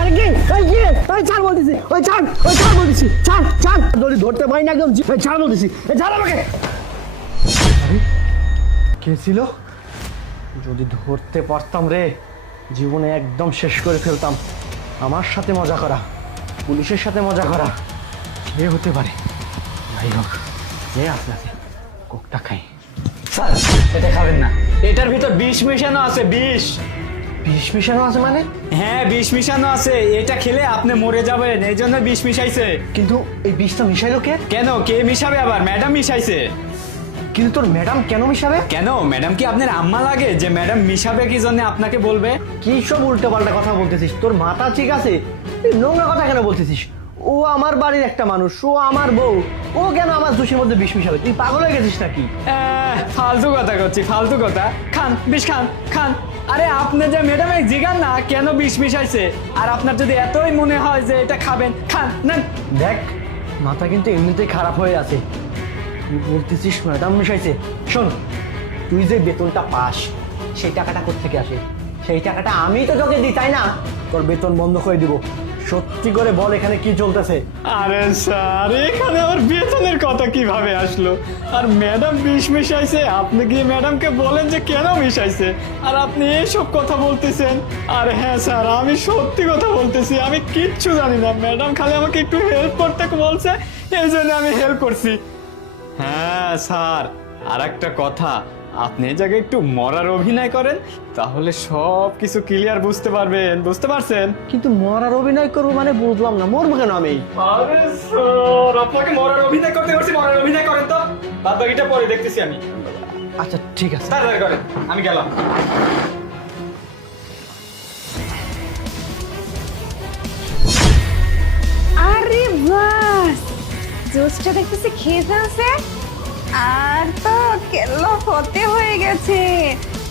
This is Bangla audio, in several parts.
আরে কি এই ছাড় বলতেছি, ওই ছাড় বলতেছি, ছাড় যদি ধরতে পারি না একদম ছাড় বলতেছি, ছাড় আমাকে। কে ছিল? যদি ধরতে পারতাম রে, জীবনে একদম শেষ করে ফেলতাম। আমার সাথে মজা করা, পুলিশের সাথে মজা করা, কে হতে পারে? যাই হোক, যে আপনাকে কোকটা খাই। স্যার এটা খাবেন না, এটার ভিতর বিষ মেশানো আছে। বিষ মিশানো আছে মানে? হ্যাঁ বিষ মিশানো আছে, এটা খেলে আপনি মরে যাবেন, এই জন্য বিষ মিশাইছে। কিন্তু এই বিষটা মিশাইলো কে? কেন, কে মিশাবে আবার? ম্যাডাম মিশাইছে। কিন্তু তোর ম্যাডাম কেন মিশাবে? কেন, ম্যাডাম কি আপনার আম্মা লাগে যে ম্যাডাম মিশাবে কি জন্য আপনাকে বলবে? কি সব উল্টো পাল্টা কথা বলতেছিস? তোর মাথা ঠিক আছে? তুই নোংরা কথা কেন বলতেছিস? ও আমার বাড়ির একটা মানুষ, ও আমার বউ, ও কেন আমার জুসের মধ্যে বিষ মিশাবে? তুই পাগল হয়ে গেছিস নাকি? ফালতু কথা করছি, ফালতু কথা। খান বিষ, খান। আরে আপনি যে ম্যাডামে জিগান না কেন বিষ মিশাইছে, আর আপনার যদি এতই মনে হয় যে এটা খাবেন, খান নেন। দেখ, মাথা কিন্তু এমনিতেই খারাপ হয়ে আছে। তুই বলতেছিস ম্যাডাম মিশাইছে? শোন, তুই যে বেতনটা পাস সেই টাকাটা কোত্থেকে আসে? সেই টাকাটা আমি তো তোকে দিই, তাই না? তোর বেতন বন্ধ করে দিব। সত্যি করে বল এখানে কি চলতেছে? আরে স্যার, এখানে আমার বেতনের কথা কিভাবে আসলো? আর ম্যাডাম বিষ মিশাইছে, আপনি গিয়ে ম্যাডামকে বলেন যে কেন মিশাইছে, আর আপনি এইসব কথা বলতেছেন। আর হ্যাঁ স্যার, আমি সত্যি কথা বলতেছি, আমি কিচ্ছু জানি না। ম্যাডাম খালি আমাকে একটু হেল্প করতে বলছে, এই জন্য আমি হেল্প করছি। হ্যাঁ স্যার, আর একটা কথা, আপনি এই জায়গায় একটু মরার অভিনয় করেন, তাহলে সব কিছু ক্লিয়ার বুঝতে পারবেন। বুঝতে পারছেন? কিন্তু মরার অভিনয় করবো মানে বুঝলাম না, মরবো কেন আমি? আরে স্যার, আপনাকে মরার অভিনয় করতে বলছি, মরার অভিনয় করেন তো। বাদ বাকিটা পরে দেখতেছি আমি। আচ্ছা ঠিক আছে। তাড়াতাড়ি করেন, আমি গেলাম। আরে বাস, জোসটা দেখতেছি খেয়ে ফেলছে, আর তো কেল্লা ফতে হয়ে গেছে।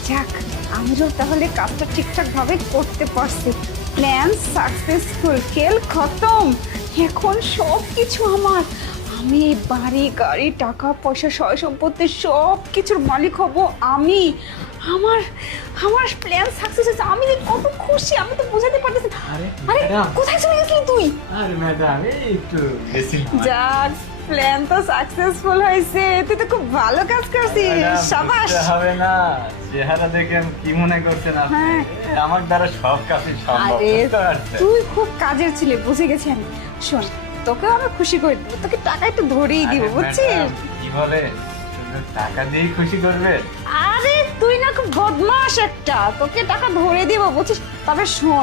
যাক, আমিও তাহলে কাজটা ঠিকঠাক ভাবে করতে পারছি। প্ল্যান সাকসেসফুল, খেল খতম। এখন সব কিছু আমার। আমি বাড়ি গাড়ি টাকা পয়সা সয় সম্পত্তি সব কিছুর মালিক হব আমি। আমার আমার প্ল্যান সাকসেস হয়েছে, আমি যে কত খুশি আমি তো বোঝাতে পারতেছি না। আরে কোথায় চলে গেছিলি তুই? আরে ম্যাডাম, এই একটু গেছিলাম। যাক, প্ল্যান তো সাকসেসফুল হয়েছে, তুই তো খুব ভালো কাজ করছিস, শাবাশ। হবে না, চেহারা দেখে কি মনে করছেন আপনি? হ্যাঁ। আমার দ্বারা সব কাজই সম্ভব। আরে বুঝতে পারছেন? তুই খুব কাজের ছিলে, বুঝে গেছি আমি। শোন, তোকেও আমি খুশি করে দেবো, তোকে টাকা একটু ধরেই দিব, আরে বুঝছিস? ম্যাডাম, কি বলে, শুধু টাকা দিয়ে খুশি করবে? আরে তুই না খুব বদমাস একটা, তোকে টাকা ধরে দিব, বুঝছিস? তবে শোন,